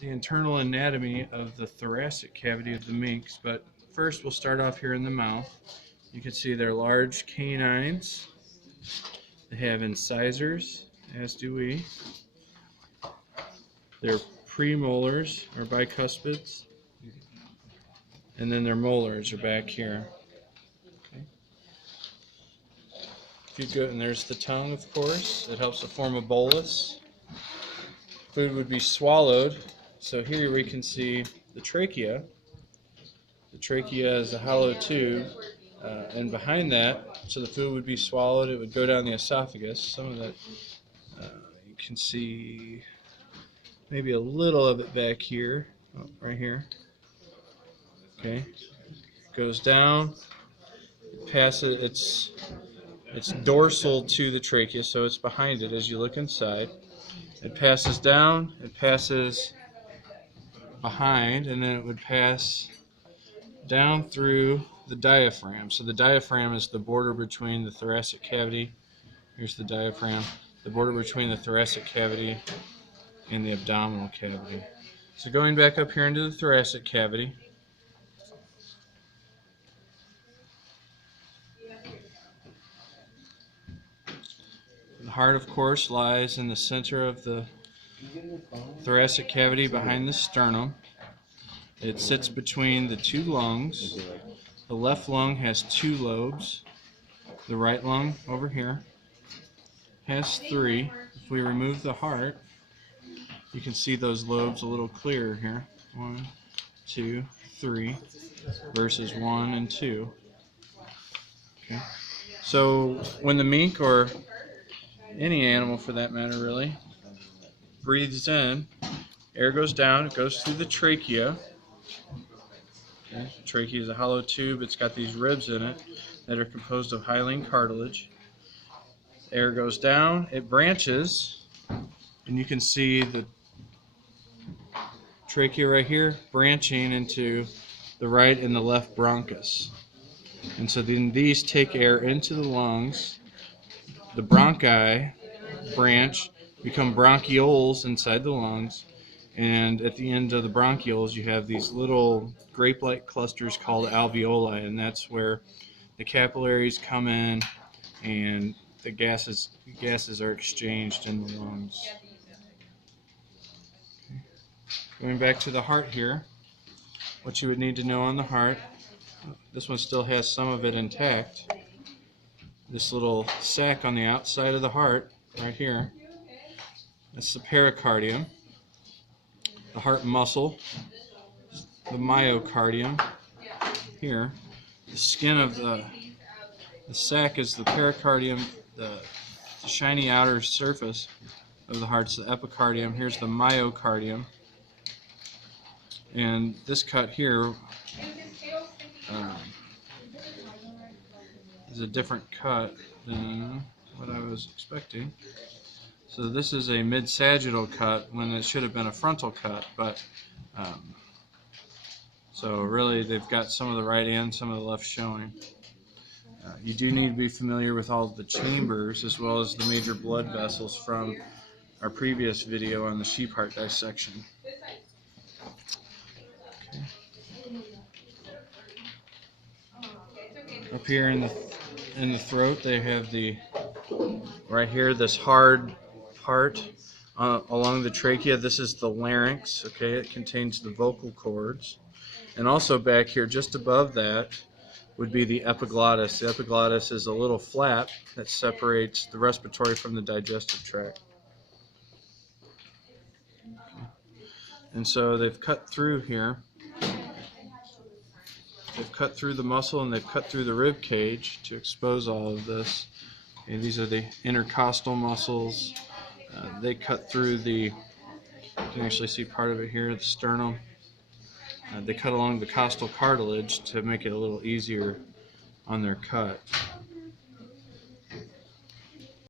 the internal anatomy of the thoracic cavity of the minks, but first we'll start off here in the mouth. You can see they're large canines. They have incisors, as do we. Their premolars or bicuspids, and then their molars are back here. Okay. If you go, and there's the tongue, of course. It helps to form a bolus. Food would be swallowed. So here we can see the trachea. The trachea is a hollow tube, and behind that, so the food would be swallowed. It would go down the esophagus. Some of that you can see. Maybe a little of it back here, right here. Okay, goes down, passes. It's dorsal to the trachea, so it's behind it as you look inside. It passes down, it passes behind, and then it would pass down through the diaphragm. So the diaphragm is the border between the thoracic cavity. Here's the diaphragm, the border between the thoracic cavity and the abdominal cavity. So going back up here into the thoracic cavity, the heart, of course, lies in the center of the thoracic cavity behind the sternum. It sits between the two lungs. The left lung has 2 lobes. The right lung over here has 3. If we remove the heart, you can see those lobes a little clearer here. 1, 2, 3 versus 1 and 2. Okay. So when the mink, or any animal for that matter really, breathes in, air goes down, it goes through the trachea. Okay. The trachea is a hollow tube. It's got these ribs in it that are composed of hyaline cartilage. Air goes down, it branches, and you can see the trachea right here branching into the right and the left bronchus. And so then these take air into the lungs. The bronchi branch, become bronchioles inside the lungs, and at the end of the bronchioles you have these little grape-like clusters called alveoli, and that's where the capillaries come in and the gases are exchanged in the lungs. Okay. Going back to the heart here, what you would need to know on the heart, this one still has some of it intact. This little sac on the outside of the heart, right here, that's the pericardium. The heart muscle, the myocardium here. The skin of the sac is the pericardium, the shiny outer surface of the heart's the epicardium. Here's the myocardium. And this cut here is a different cut than what I was expecting. So this is a mid-sagittal cut when it should have been a frontal cut, but so really they've got some of the right and some of the left showing. You do need to be familiar with all the chambers as well as the major blood vessels from our previous video on the sheep heart dissection. Okay. Up here in the throat, they have the right here this hard part along the trachea. This is the larynx. Okay, it contains the vocal cords, and also back here, just above that, would be the epiglottis. The epiglottis is a little flap that separates the respiratory from the digestive tract. Okay. And so they've cut through here. They've cut through the muscle and they've cut through the rib cage to expose all of this. Okay, these are the intercostal muscles. They cut through you can actually see part of it here, the sternum. They cut along the costal cartilage to make it a little easier on their cut.